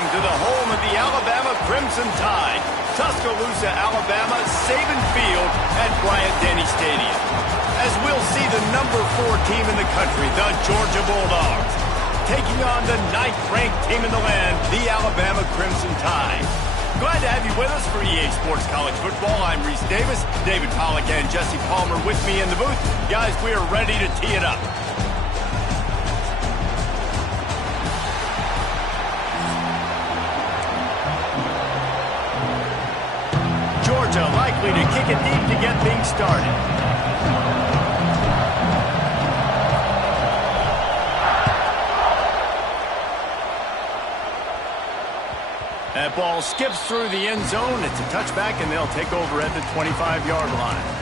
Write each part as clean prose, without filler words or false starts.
Welcome to the home of the Alabama Crimson Tide, Tuscaloosa, Alabama, Saban Field at Bryant-Denny Stadium. As we'll see the number 4 team in the country, the Georgia Bulldogs, taking on the 9th-ranked team in the land, the Alabama Crimson Tide. Glad to have you with us for EA Sports College Football. I'm Reese Davis, David Pollack and Jesse Palmer with me in the booth. Guys, we are ready to tee it up. Georgia likely to kick it deep to get things started. That ball skips through the end zone. It's a touchback, and they'll take over at the 25-yard line.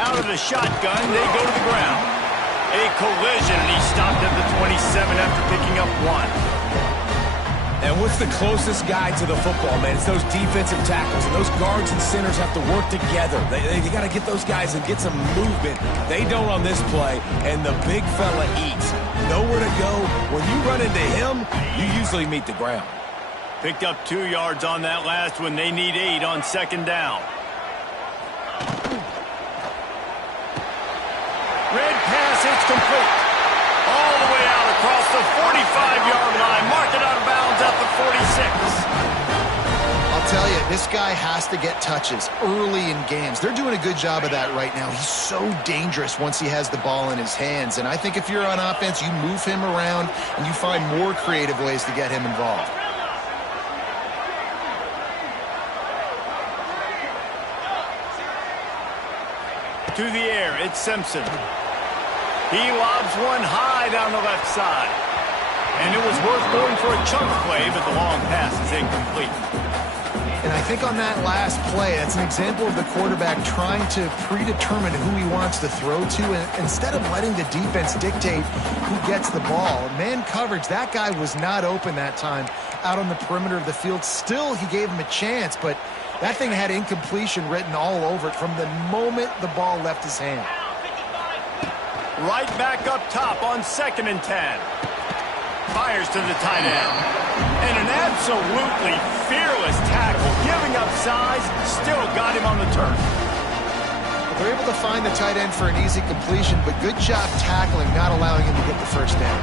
Out of the shotgun, they go to the ground. A collision, and he stopped at the 27 after picking up 1. And what's the closest guy to the football, man? It's those defensive tackles, and those guards and centers have to work together. They got to get those guys and get some movement. They don't on this play, and the big fella eats. Nowhere to go. When you run into him, you usually meet the ground. Picked up 2 yards on that last one. They need 8 on 2nd down. Red pass, it's complete. All the way out across the 45-yard line. Mark it out of bounds at the 46. I'll tell you, this guy has to get touches early in games. They're doing a good job of that right now. He's so dangerous once he has the ball in his hands. And I think if you're on offense, you move him around and you find more creative ways to get him involved. To the air, it's Simpson. He lobs one high down the left side. And it was worth going for a chunk play, but the long pass is incomplete. And I think on that last play, that's an example of the quarterback trying to predetermine who he wants to throw to, and instead of letting the defense dictate who gets the ball. Man coverage, that guy was not open that time out on the perimeter of the field. Still, he gave him a chance, but that thing had incompletion written all over it from the moment the ball left his hand. Right back up top on 2nd and 10. Fires to the tight end. And an absolutely fearless tackle. Giving up size, still got him on the turf. They're able to find the tight end for an easy completion, but good job tackling, not allowing him to get the first down.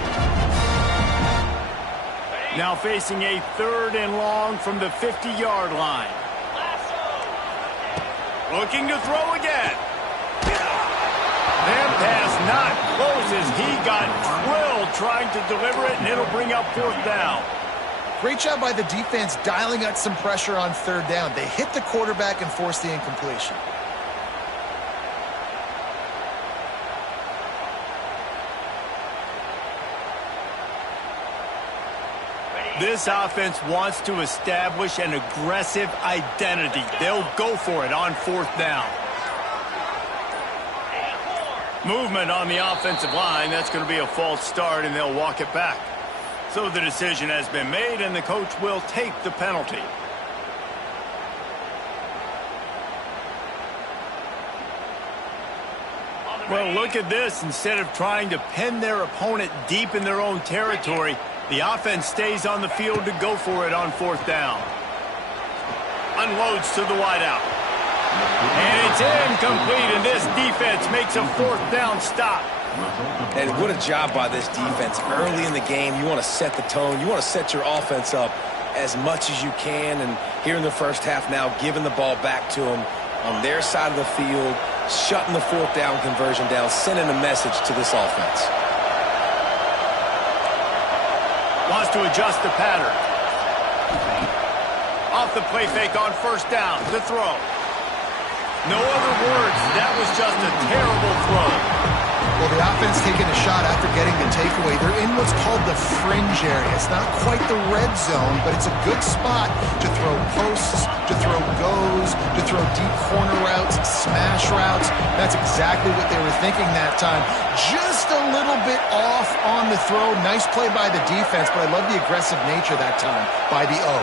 Now facing a 3rd and long from the 50-yard line. Looking to throw again. That pass not close as he got drilled trying to deliver it, and it'll bring up 4th down. Great job by the defense dialing out some pressure on 3rd down. They hit the quarterback and forced the incompletion. This offense wants to establish an aggressive identity. They'll go for it on 4th down. Movement on the offensive line. That's going to be a false start, and they'll walk it back. So the decision has been made, and the coach will take the penalty. Well, look at this. Instead of trying to pin their opponent deep in their own territory, the offense stays on the field to go for it on 4th down. Unloads to the wideout. And it's incomplete, and this defense makes a 4th down stop. And what a job by this defense. Early in the game, you want to set the tone. You want to set your offense up as much as you can. And here in the first half now, giving the ball back to them on their side of the field, shutting the 4th down conversion down, sending a message to this offense. Wants to adjust the pattern. Off the play fake on 1st down to throw. No other words. That was just a terrible throw. Well, the offense taking a shot after getting the takeaway. They're in what's called the fringe area. It's not quite the red zone, but it's a good spot to throw posts, to throw goes, to throw deep corner routes, smash routes. That's exactly what they were thinking that time. Just just a little bit off on the throw. Nice play by the defense, but I love the aggressive nature that time by the O.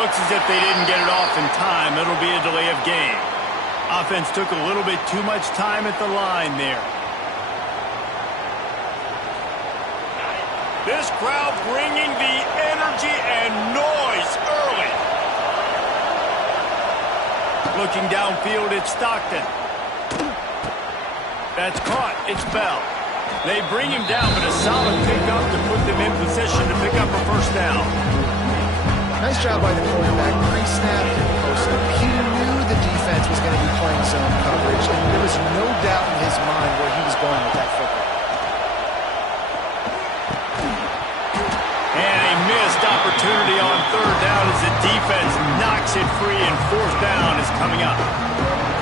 Looks as if they didn't get it off in time. It'll be a delay of game. Offense took a little bit too much time at the line there. This crowd bringing the energy and noise early. Looking downfield, it's Stockton. That's caught. It's Bell. They bring him down, but a solid pickup to put them in position to pick up a first down. Nice job by the quarterback. Pre-snap and post-snap. He knew the defense was going to be playing zone coverage, and there was no doubt in his mind where he was going with that football. And a missed opportunity on third down as the defense knocks it free, and fourth down is coming up.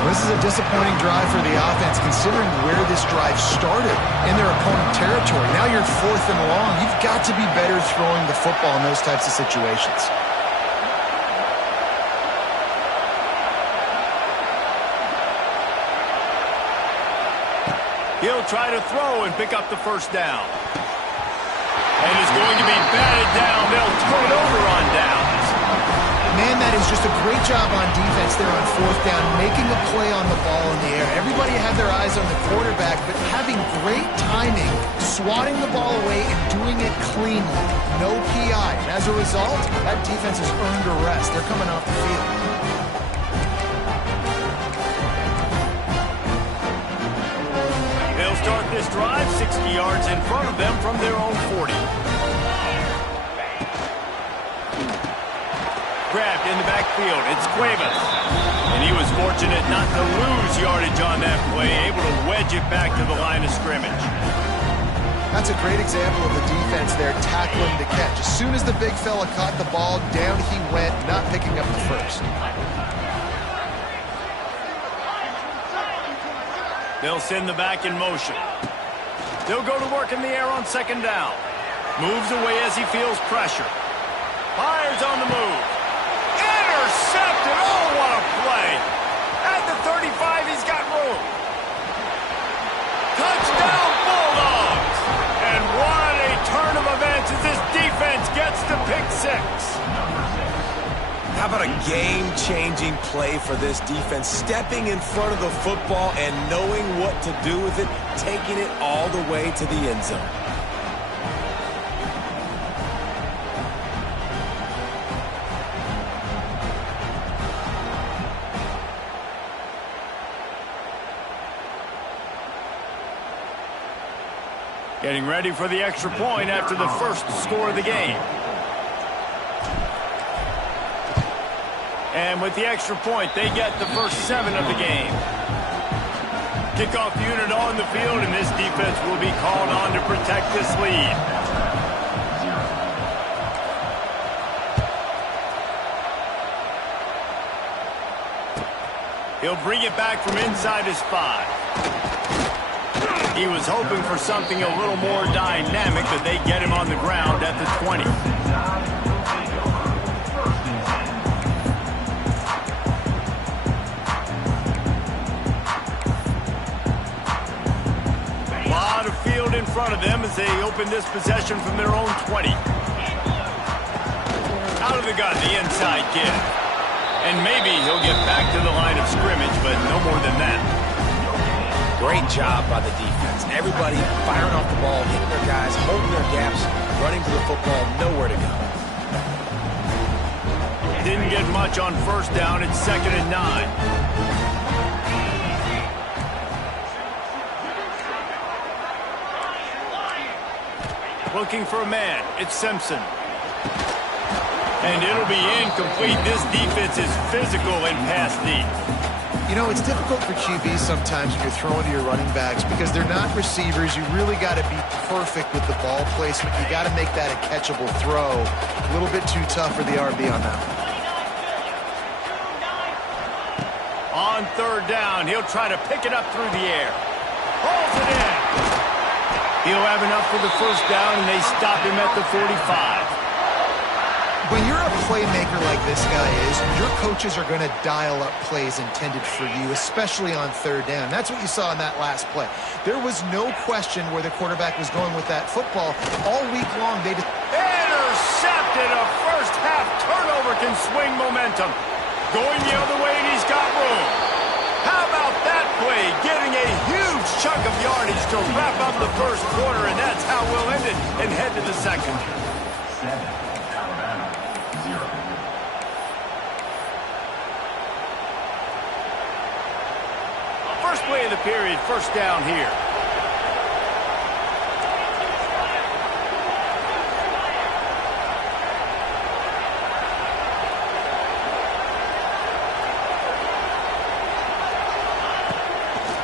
This is a disappointing drive for the offense, considering where this drive started in their opponent territory. Now you're 4th and long. You've got to be better throwing the football in those types of situations. He'll try to throw and pick up the first down. And is going to be batted down. They'll turn it over on downs. Man, that is just a great job on defense there on 4th down, making a play on the ball in the air. Everybody had their eyes on the quarterback, but having great timing, swatting the ball away and doing it cleanly. No PI. And as a result, that defense has earned a rest. They're coming off the field. They'll start this drive 60 yards in front of them from their own 40. Grabbed in the backfield. It's Cuevas. And he was fortunate not to lose yardage on that play, able to wedge it back to the line of scrimmage. That's a great example of the defense there tackling the catch. As soon as the big fella caught the ball, down he went, not picking up the first. They'll send the back in motion. They'll go to work in the air on second down. Moves away as he feels pressure. Fires on the move. Intercepted. Oh, what a play. At the 35, he's got room. Touchdown, Bulldogs. And what a turn of events as this defense gets to pick 6. How about a game-changing play for this defense? Stepping in front of the football and knowing what to do with it, taking it all the way to the end zone. Getting ready for the extra point after the first score of the game. And with the extra point, they get the first 7 of the game. Kickoff unit on the field, and this defense will be called on to protect this lead. He'll bring it back from inside his 5. He was hoping for something a little more dynamic, but they get him on the ground at the 20. In front of them as they open this possession from their own 20. Out of the gun, the inside kid. And maybe he'll get back to the line of scrimmage, but no more than that. Great job by the defense. Everybody firing off the ball, hitting their guys, holding their gaps, running to the football, nowhere to go. Didn't get much on first down. It's 2nd and 9. Looking for a man. It's Simpson. And it'll be incomplete. This defense is physical and pass deep. You know, it's difficult for QBs sometimes when you're throwing to your running backs because they're not receivers. You really got to be perfect with the ball placement. You got to make that a catchable throw. A little bit too tough for the RB on that one. On third down, he'll try to pick it up through the air. Holds it in. He'll have enough for the first down, and they stop him at the 45. When you're up playmaker like this guy is, your coaches are going to dial up plays intended for you, especially on third down. That's what you saw in that last play. There was no question where the quarterback was going with that football. All week long, they intercepted. A first-half turnover can swing momentum. Going the other way, and he's got room. How about that play? Getting a huge chunk of yardage to wrap up the first quarter, and that's how we'll end it and head to the second. First play of the period, first down here.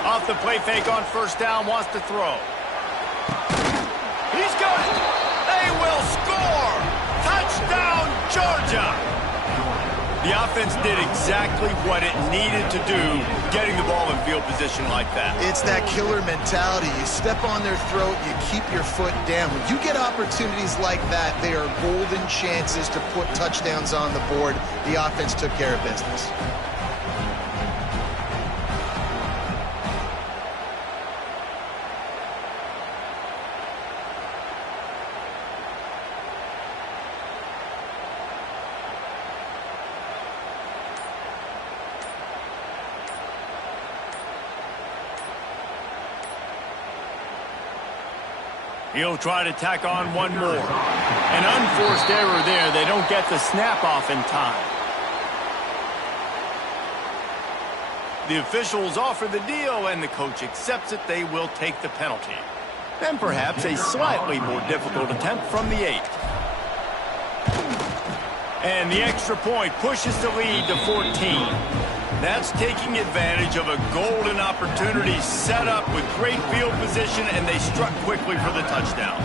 Off the play fake on first down, wants to throw. He's got it. They will score. Touchdown, Georgia. The offense did exactly what it needed to do, getting the ball in field position like that. It's that killer mentality. You step on their throat, you keep your foot down. When you get opportunities like that, they are golden chances to put touchdowns on the board. The offense took care of business. He'll try to tack on one more. An unforced error there. They don't get the snap off in time. The officials offer the deal, and the coach accepts it. They will take the penalty. And perhaps a slightly more difficult attempt from the 8. And the extra point pushes the lead to 14. That's taking advantage of a golden opportunity set up with great field position, and they struck quickly for the touchdown.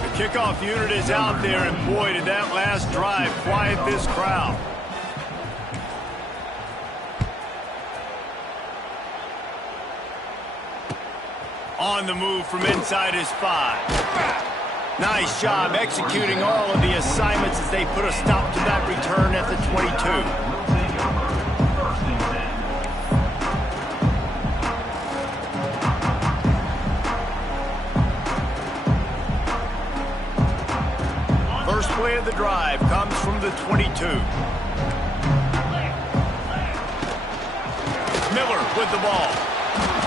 The kickoff unit is out there, and boy, did that last drive quiet this crowd. On the move from inside his 5. Nice job executing all of the assignments as they put a stop to that return at the 22. First play of the drive comes from the 22. Miller with the ball.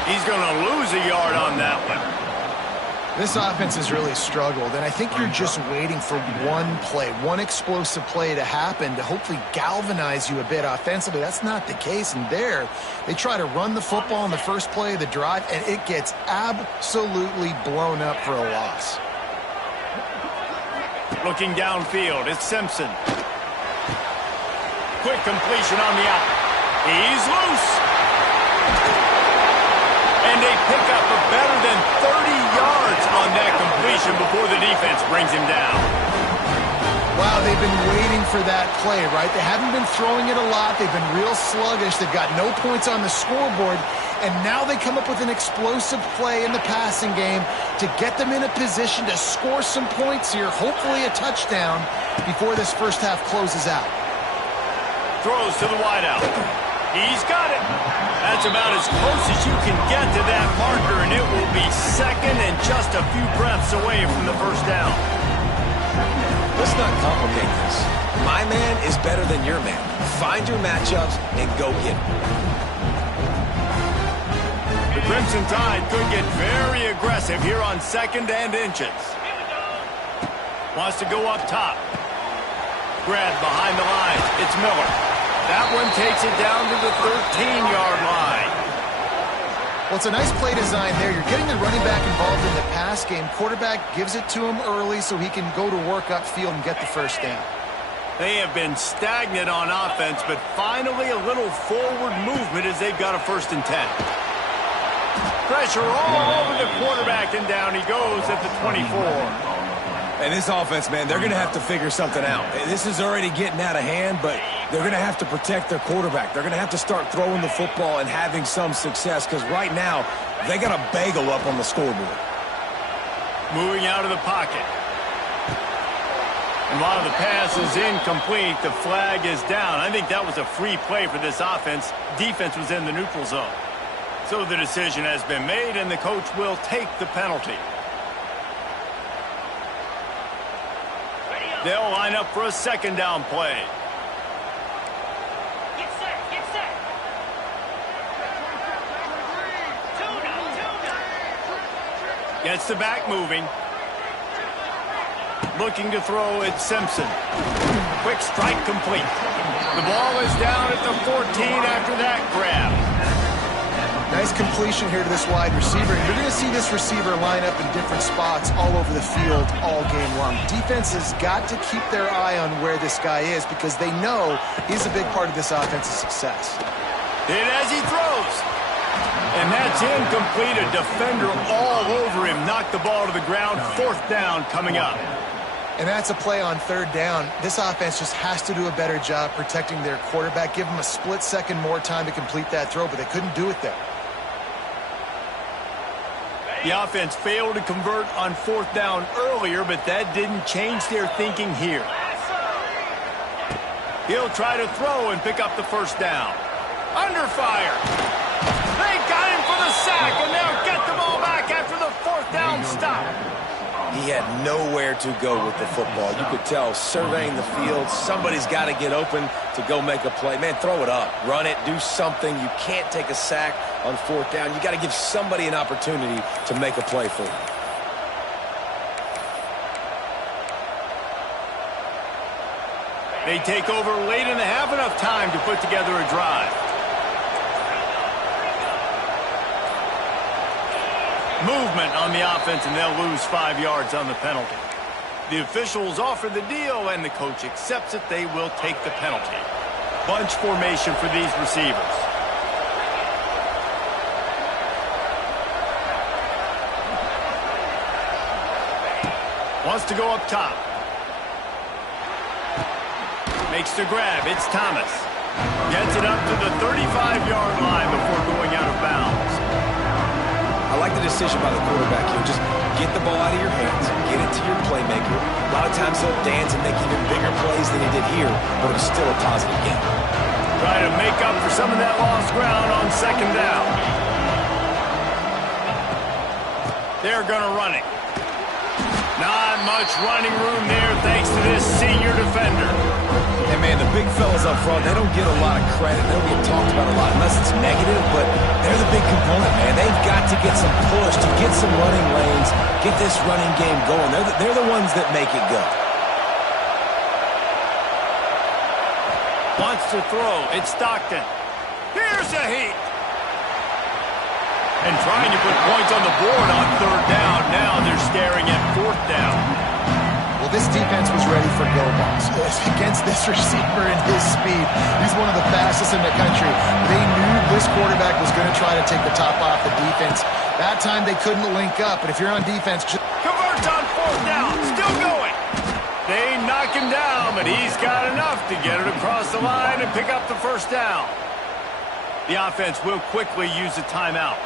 He's going to lose a yard on that one. This offense has really struggled, and I think you're just waiting for one play, one explosive play to happen to hopefully galvanize you a bit offensively. That's not the case, and there they try to run the football in the first play of the drive, and it gets absolutely blown up for a loss. Looking downfield, it's Simpson. Quick completion on the out. He's loose. And they pick up a better than 30 yards on that completion before the defense brings him down. Wow, they've been waiting for that play, right? They haven't been throwing it a lot. They've been real sluggish. They've got no points on the scoreboard. And now they come up with an explosive play in the passing game to get them in a position to score some points here, hopefully a touchdown, before this first half closes out. Throws to the wideout. He's got it. That's about as close as you can get to that marker, and it will be second and just a few breaths away from the first down. Let's not complicate this. My man is better than your man. Find your matchups and go get them. The Crimson Tide could get very aggressive here on second and inches. Wants to go up top. Grabbed behind the line. It's Miller. That one takes it down to the 13-yard line. Well, it's a nice play design there. You're getting the running back involved in the pass game. Quarterback gives it to him early so he can go to work upfield and get the first down. They have been stagnant on offense, but finally a little forward movement as they've got a 1st and 10. Pressure all over the quarterback, and down he goes at the 24. And this offense, man, they're going to have to figure something out. This is already getting out of hand, but they're going to have to protect their quarterback. They're going to have to start throwing the football and having some success because right now they got a bagel up on the scoreboard. Moving out of the pocket. And while the pass is incomplete, the flag is down. I think that was a free play for this offense. Defense was in the neutral zone. So the decision has been made, and the coach will take the penalty. They'll line up for a second down play. Get set, get set. Gets the back moving. Looking to throw at Simpson. Quick strike complete. The ball is down at the 14 after that grab. Nice completion here to this wide receiver. You're going to see this receiver line up in different spots all over the field all game long. Defense has got to keep their eye on where this guy is because they know he's a big part of this offense's success. Hit as he throws. And that's incomplete. A defender all over him. Knocked the ball to the ground. Fourth down coming up. And that's a play on third down. This offense just has to do a better job protecting their quarterback. Give them a split second more time to complete that throw, but they couldn't do it there. The offense failed to convert on fourth down earlier, but that didn't change their thinking here. He'll try to throw and pick up the first down. Under fire. They got him for the sack, and they'll get the ball back after the fourth down stop. He had nowhere to go with the football. You could tell surveying the field, somebody's got to get open to go make a play. Man, throw it up, run it, do something. You can't take a sack on fourth down. You got to give somebody an opportunity to make a play for you. They take over late and have enough time to put together a drive. Movement on the offense, and they'll lose 5 yards on the penalty. The officials offer the deal, and the coach accepts it. They will take the penalty. Bunch formation for these receivers. Wants to go up top. Makes the grab. It's Thomas. Gets it up to the 35-yard line before going out of bounds. I like the decision by the quarterback here. Just get the ball out of your hands, get it to your playmaker. A lot of times he'll dance and make even bigger plays than he did here, but it was still a positive game. Try to make up for some of that lost ground on second down. They're going to run it. Not much running room there thanks to this senior defender. And, man, the big fellas up front, they don't get a lot of credit. They don't get talked about a lot unless it's negative, but they're the big component, man. They've got to get some push, to get some running lanes, get this running game going. They're the ones that make it go. Wants to throw. It's Stockton. Here's a heat. And trying to put points on the board on third down. Now they're staring at fourth down. Well, this defense was ready for go balls. Against this receiver and his speed, he's one of the fastest in the country. They knew this quarterback was going to try to take the top off the defense. That time they couldn't link up, but if you're on defense... Converts on fourth down. Still going. They knock him down, but he's got enough to get it across the line and pick up the first down. The offense will quickly use a timeout.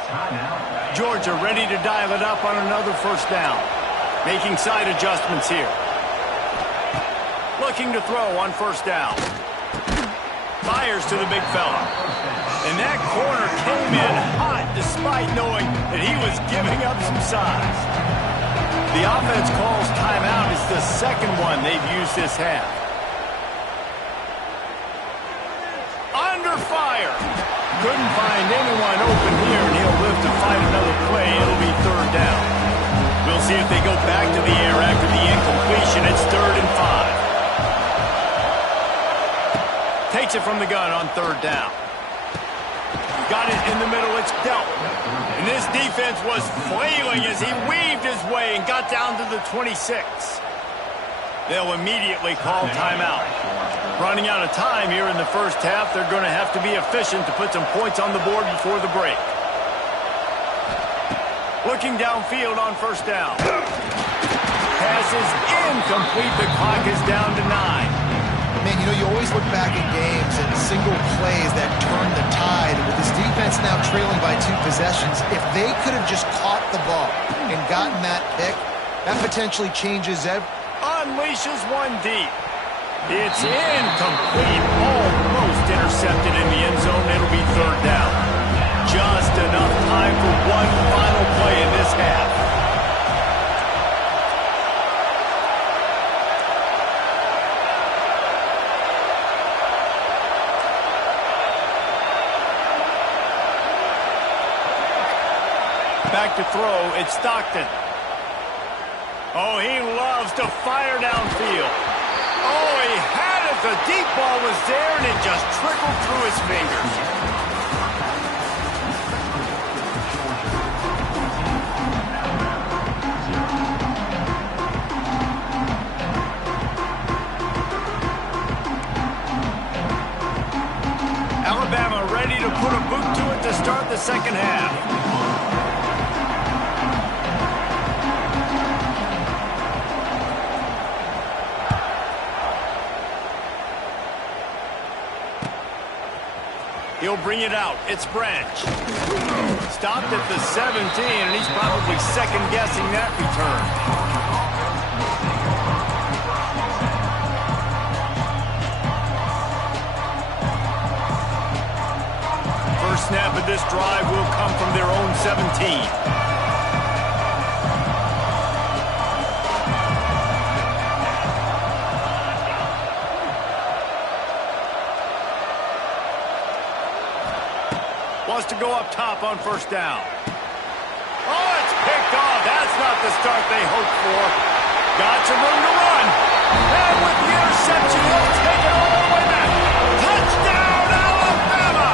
Georgia ready to dial it up on another first down. Making side adjustments here. Looking to throw on first down. Fires to the big fella. And that corner came in hot despite knowing that he was giving up some size. The offense calls timeout. It's the second one they've used this half. Under fire. Couldn't find anyone open here, and he'll live to fight another play. It'll be third down. We'll see if they go back to the air after the incompletion. It's 3rd and 5. Takes it from the gun on third down. Got it in the middle. It's dealt. And this defense was flailing as he weaved his way and got down to the 26. They'll immediately call timeout. Running out of time here in the first half. They're going to have to be efficient to put some points on the board before the break. Looking downfield on first down. pass is incomplete. The clock is down to 9. Man, you know, you always look back at games and single plays that turn the tide. With this defense now trailing by 2 possessions, if they could have just caught the ball and gotten that pick, that potentially changes Unleashes one deep. It's incomplete. Almost intercepted in the end zone. It'll be 3rd down. Just enough time for one final play in this half. Back to throw, it's Stockton. Oh, he loves to fire downfield. Oh, he had it. The deep ball was there, and it just trickled through his fingers. Alabama ready to put a boot to it to start the second half. He'll bring it out. It's Branch. Stopped at the 17, and he's probably second-guessing that return. First snap of this drive will come from their own 17. Wants to go up top on first down. Oh, it's picked off. That's not the start they hoped for. Got some room to run. And with the interception, he'll take it all the way back. Touchdown, Alabama!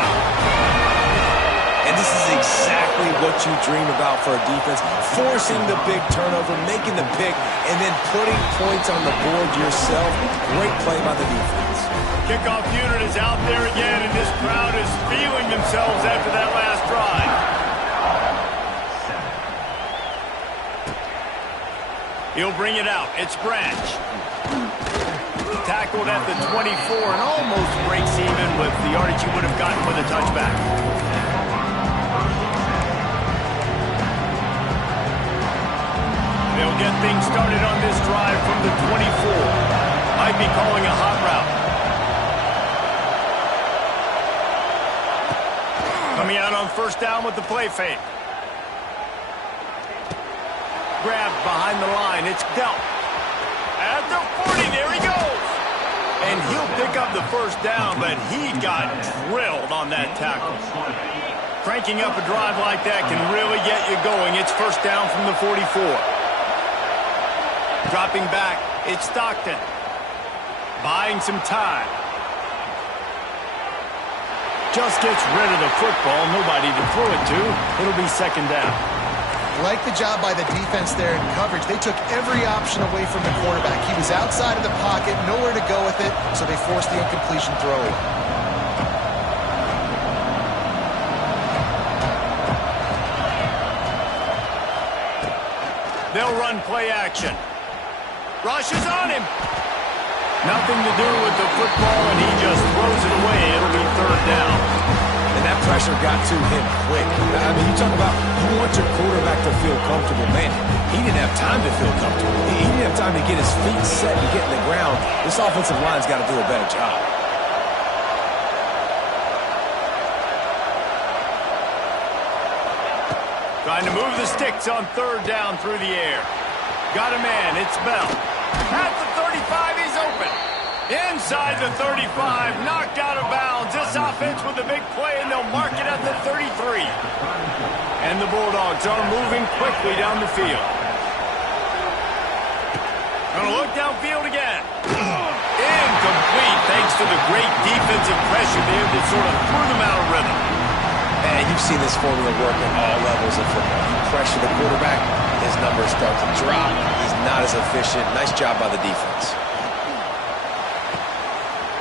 And this is exactly what you dream about for a defense. Forcing the big turnover, making the pick, and then putting points on the board yourself. Great play by the defense. Kickoff unit is out there again, and this crowd is feeling themselves after that last drive. He'll bring it out. It's Branch. Tackled at the 24 and almost breaks even with the yardage he would have gotten with a touchback. They'll get things started on this drive from the 24. Might be calling a hot route. Coming out on first down with the play fake. Grabbed behind the line. It's Delp. At the 40, there he goes. And he'll pick up the first down, but he got drilled on that tackle. Cranking up a drive like that can really get you going. It's first down from the 44. Dropping back, it's Stockton. Buying some time. Just gets rid of the football. Nobody to throw it to. It'll be second down. Like the job by the defense there in coverage. They took every option away from the quarterback. He was outside of the pocket, nowhere to go with it, so they forced the incompletion throw away. They'll run play action. Rush is on him. Nothing to do with the football, and he just throws it away. It'll be third down. And that pressure got to him quick. I mean, you talk about you want your quarterback to feel comfortable. Man, he didn't have time to feel comfortable. He didn't have time to get his feet set and get in the ground. This offensive line's got to do a better job. Trying to move the sticks on third down through the air. Got a man. It's Bell. At the 35, he's open. Inside the 35, knocked out of bounds. This offense with a big play, and they'll mark it at the 33. And the Bulldogs are moving quickly down the field. Gonna look downfield again. Incomplete, thanks to the great defensive pressure there that sort of threw them out of rhythm. And you've seen this formula work at all levels of football. You pressure the quarterback, his numbers start to drop. He's not as efficient. Nice job by the defense.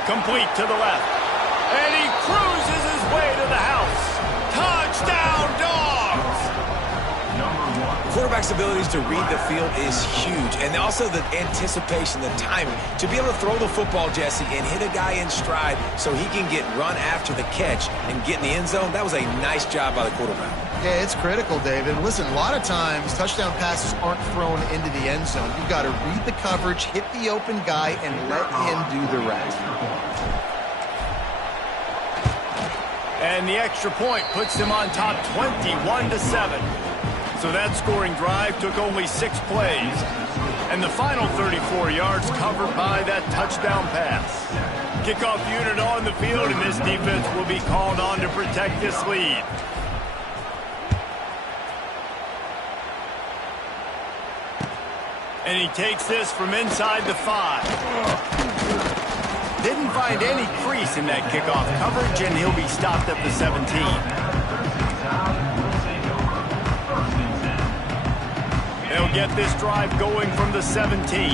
Complete to the left. And he cruises his way to the house. Touchdown, Dogs! Quarterback quarterback's abilities to read the field is huge, and also the anticipation, the timing. To be able to throw the football, Jesse, and hit a guy in stride so he can get run after the catch and get in the end zone, that was a nice job by the quarterback. Yeah, it's critical, David. Listen, a lot of times touchdown passes aren't thrown into the end zone. You've got to read the coverage, hit the open guy, and let him do the rest. And the extra point puts them on top 21-7. So that scoring drive took only 6 plays. And the final 34 yards covered by that touchdown pass. Kickoff unit on the field, and this defense will be called on to protect this lead. And he takes this from inside the 5. Didn't find any crease in that kickoff coverage, and he'll be stopped at the 17. They'll get this drive going from the 17.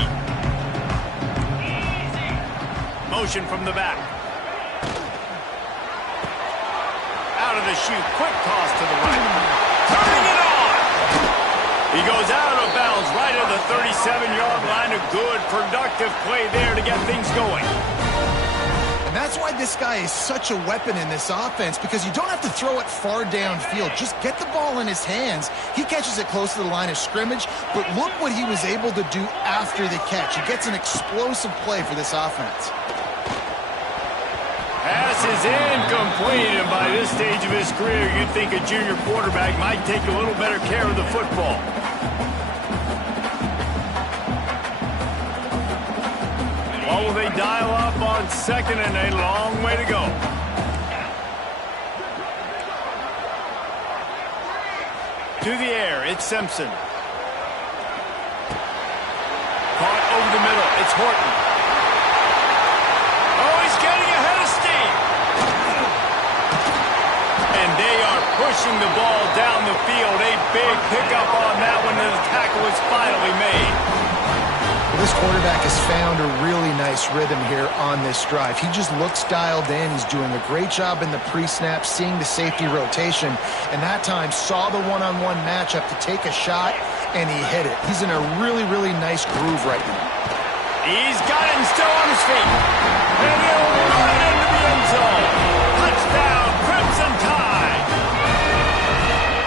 Motion from the back. Out of the chute, quick toss to the right. Turning it on! He goes out of bounds right at the 37-yard line. A good, productive play there to get things going. And that's why this guy is such a weapon in this offense, because you don't have to throw it far downfield. Just get the ball in his hands. He catches it close to the line of scrimmage, but look what he was able to do after the catch. He gets an explosive play for this offense. Pass is incomplete, and by this stage of his career, you'd think a junior quarterback might take a little better care of the football. What will they dial up on second, and a long way to go. To the air, it's Simpson. Caught over the middle, it's Horton. Oh, he's getting ahead of steam. And they are pushing the ball down the field. A big pickup on that one, and the tackle is finally made. This quarterback has found a really nice rhythm here on this drive. He just looks dialed in. He's doing a great job in the pre-snap, seeing the safety rotation, and that time saw the one-on-one matchup to take a shot, and he hit it. He's in a really, really nice groove right now. He's got it and still on his feet. And he'll run into the end zone. Touchdown, Crimson Tide.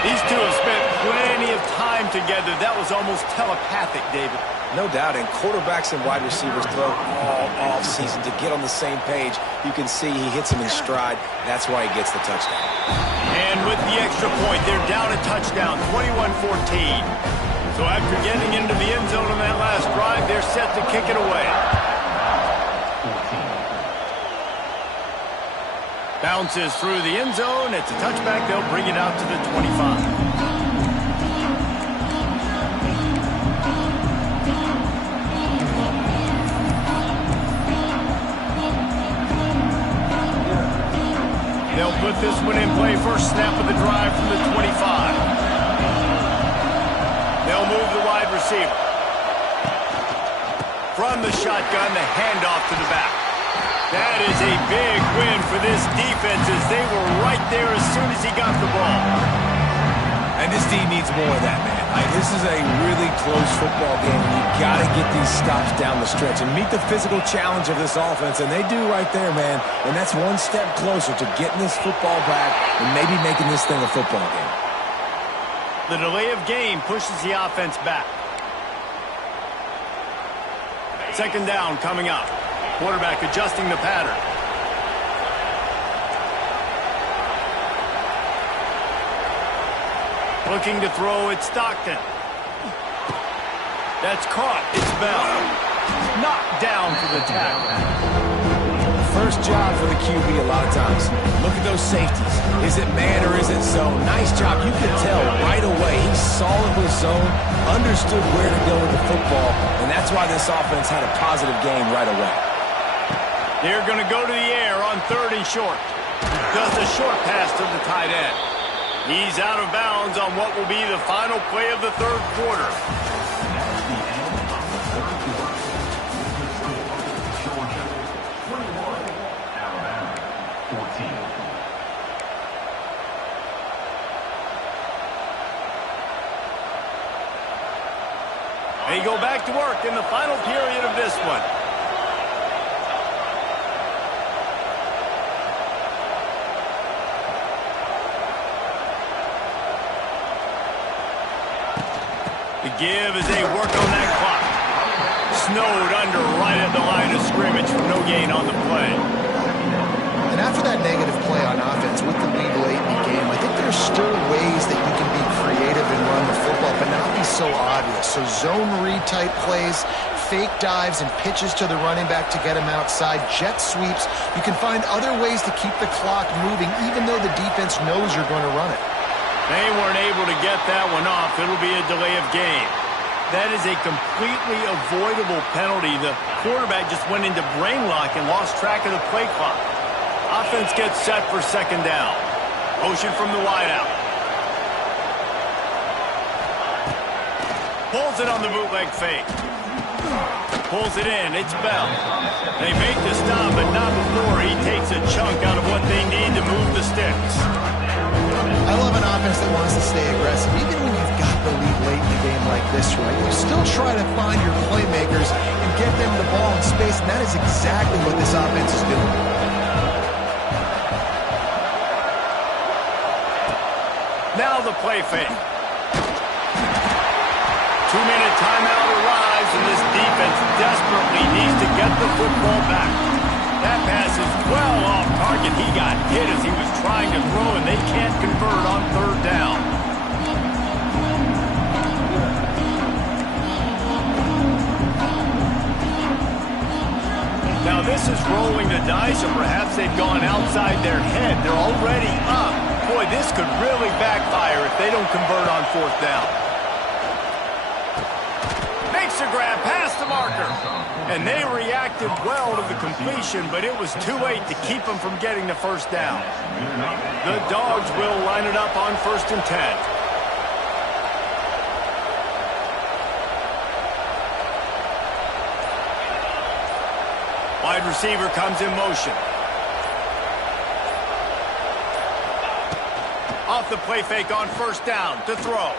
These two have spent plenty of time together. That was almost telepathic, David. No doubt, and quarterbacks and wide receivers throw all off-season to get on the same page. You can see he hits him in stride. That's why he gets the touchdown. And with the extra point, they're down a touchdown, 21-14. So after getting into the end zone on that last drive, they're set to kick it away. Bounces through the end zone. It's a touchback. They'll bring it out to the 25. They'll put this one in play. First snap of the drive from the 25. They'll move the wide receiver. From the shotgun, the handoff to the back. That is a big win for this defense, as they were right there as soon as he got the ball. And this team needs more of that, man. This is a really close football game, and you've got to get these stops down the stretch and meet the physical challenge of this offense, and they do right there, man. And that's one step closer to getting this football back and maybe making this thing a football game. The delay of game pushes the offense back. Second down coming up. Quarterback adjusting the pattern. Looking to throw, it's Stockton. That's caught. It's Bell. Knocked down for the tackle. First job for the QB a lot of times. Look at those safeties. Is it man or is it zone? Nice job. You can tell right away. He saw it was zone, understood where to go with the football, and that's why this offense had a positive game right away. They're going to go to the air on 3rd and short. Does the short pass to the tight end. He's out of bounds on what will be the final play of the 3rd quarter. They go back to work in the final period of this one. The give as they work on that clock. Snowed under right at the line of scrimmage for no gain on the play. And after that negative play on offense with the lead late in the game, I think there's still ways that you can be creative and run the football, but not be so obvious. So zone read type plays, fake dives and pitches to the running back to get him outside, jet sweeps. You can find other ways to keep the clock moving even though the defense knows you're going to run it. They weren't able to get that one off. It'll be a delay of game. That is a completely avoidable penalty. The quarterback just went into brain lock and lost track of the play clock. Offense gets set for second down. Motion from the wideout. Pulls it on the bootleg fake. Pulls it in. It's Bell. They make the stop, but not before he takes a chunk out of what they need to move the sticks. I love an offense that wants to stay aggressive. Even when you've got the lead late in the game like this, right? You still try to find your playmakers and get them the ball in space, and that is exactly what this offense is doing. Now the play fake. 2-minute timeout arrives, and this defense desperately needs to get the football back. That pass is well off target. He got hit as he was trying to throw, and they can't convert on third down. Now this is rolling the dice, or perhaps they've gone outside their head. They're already up. Boy, this could really backfire if they don't convert on fourth down. Makes a grab past the marker. And they reacted well to the completion, but it was too late to keep them from getting the first down. The Dogs will line it up on 1st and 10. Wide receiver comes in motion. Off the play fake on first down to throw.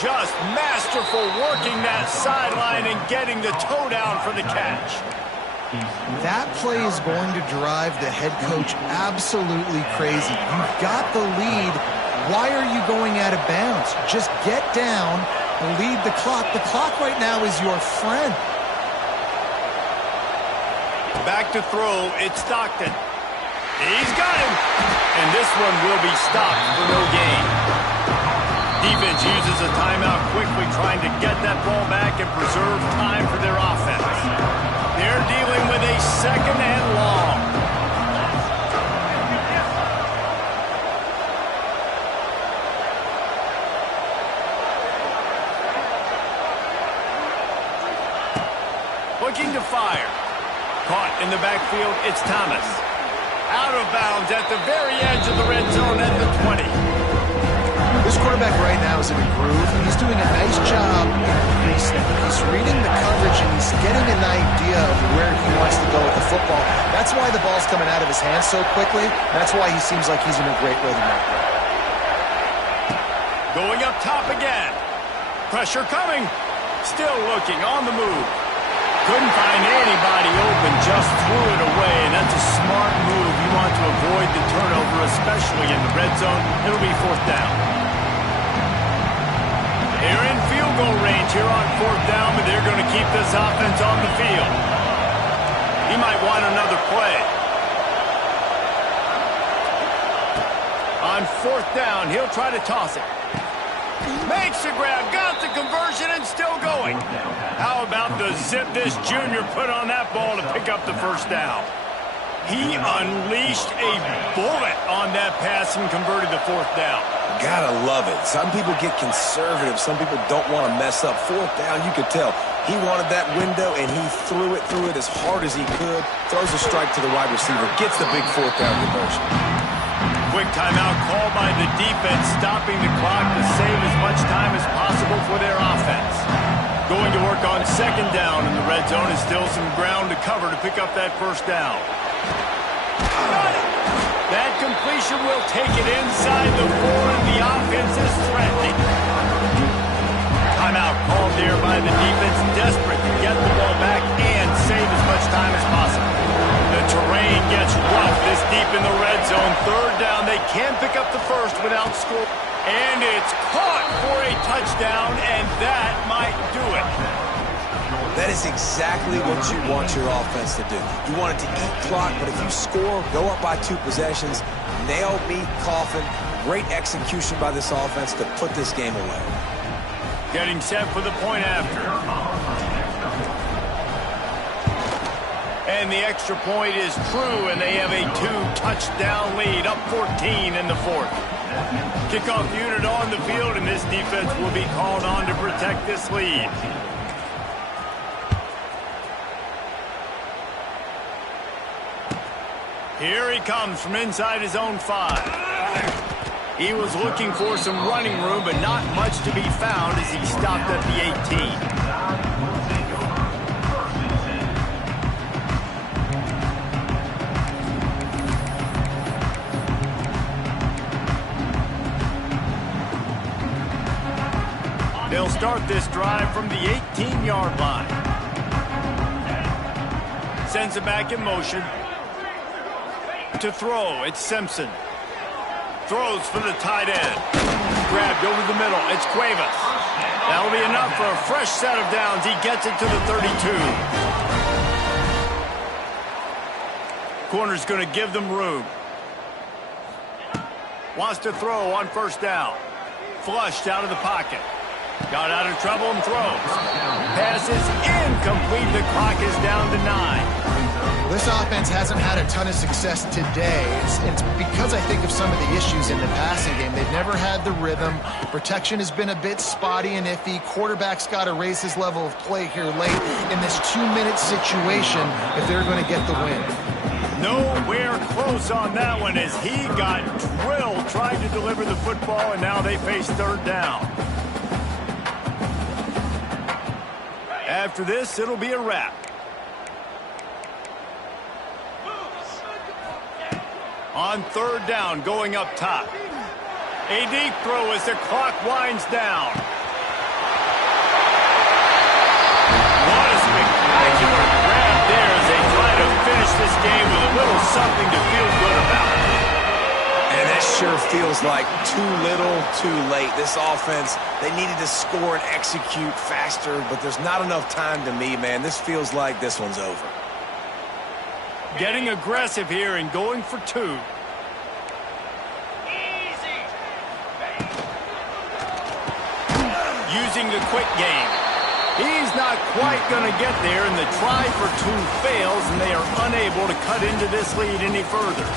Just masterful working that sideline and getting the toe down for the catch. That play is going to drive the head coach absolutely crazy. You've got the lead. Why are you going out of bounds? Just get down and lead the clock. The clock right now is your friend. Back to throw, it's Stockton. He's got him. And this one will be stopped for no gain. Defense uses a timeout quickly, trying to get that ball back and preserve time for their offense. They're dealing with a second and long. Looking to fire. Caught in the backfield, it's Thomas. Out of bounds at the very edge of the red zone at the 20. This quarterback right now is in a groove. He's doing a nice job increasing. He's reading the coverage and he's getting an idea of where he wants to go with the football. That's why the ball's coming out of his hands so quickly. That's why he seems like he's in a great rhythm right now. Going up top again. Pressure coming. Still looking on the move. Couldn't find anybody open, just threw it away, and that's a smart move. You want to avoid the turnover, especially in the red zone. It'll be fourth down. They're in field goal range here on fourth down, but they're going to keep this offense on the field. He might want another play. On fourth down, he'll try to toss it. Makes the grab, got the conversion, and still going. How about the zip this junior put on that ball to pick up the first down? He unleashed a bullet on that pass and converted the fourth down. Gotta love it. Some people get conservative. Some people don't want to mess up. Fourth down, you could tell. He wanted that window, and he threw it as hard as he could. Throws a strike to the wide receiver. Gets the big fourth down conversion. Quick timeout called by the defense, stopping the clock to save as much time as possible for their offense. Going to work on second down in the red zone, is still some ground to cover to pick up that first down. That completion will take it inside the 4, and the offense is threatening. Timeout called there by the defense, desperate to get the ball back and save as much time as possible. The terrain gets rough this deep in the red zone. Third down, they can pick up the first without score. And it's caught for a touchdown, and that might do it. That is exactly what you want your offense to do. You want it to eat clock, but if you score, go up by 2 possessions, nail meat coffin. Great execution by this offense to put this game away. Getting set for the point after. And the extra point is true, and they have a 2-touchdown lead, up 14 in the fourth. Kickoff unit on the field, and this defense will be called on to protect this lead. Here he comes from inside his own 5. He was looking for some running room, but not much to be found as he stopped at the 18. They'll start this drive from the 18-yard line. Sends it back in motion. To throw, it's Simpson. Throws for the tight end. Grabbed over the middle, it's Cuevas. That'll be enough for a fresh set of downs. He gets it to the 32. Corner's going to give them room. Wants to throw on first down. Flushed out of the pocket. Got out of trouble and throws. Pass is incomplete. The clock is down to 9. This offense hasn't had a ton of success today. It's because I think of some of the issues in the passing game. They've never had the rhythm. Protection has been a bit spotty and iffy. Quarterback's got to raise his level of play here late in this 2-minute situation if they're going to get the win. Nowhere close on that one as he got drilled trying to deliver the football, and now they face third down. After this, it'll be a wrap. On third down, going up top. A deep throw as the clock winds down. What a spectacular grab there as they try to finish this game with a little something to feel good about. And that sure feels like too little, too late. This offense, they needed to score and execute faster, but there's not enough time to me, man. This feels like this one's over. Getting aggressive here and going for 2. Using the quick game. He's not quite going to get there, and the try for 2 fails, and they are unable to cut into this lead any further.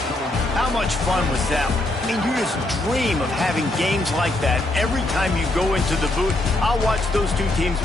How much fun was that one? I mean, you just dream of having games like that every time you go into the booth. I'll watch those 2 teams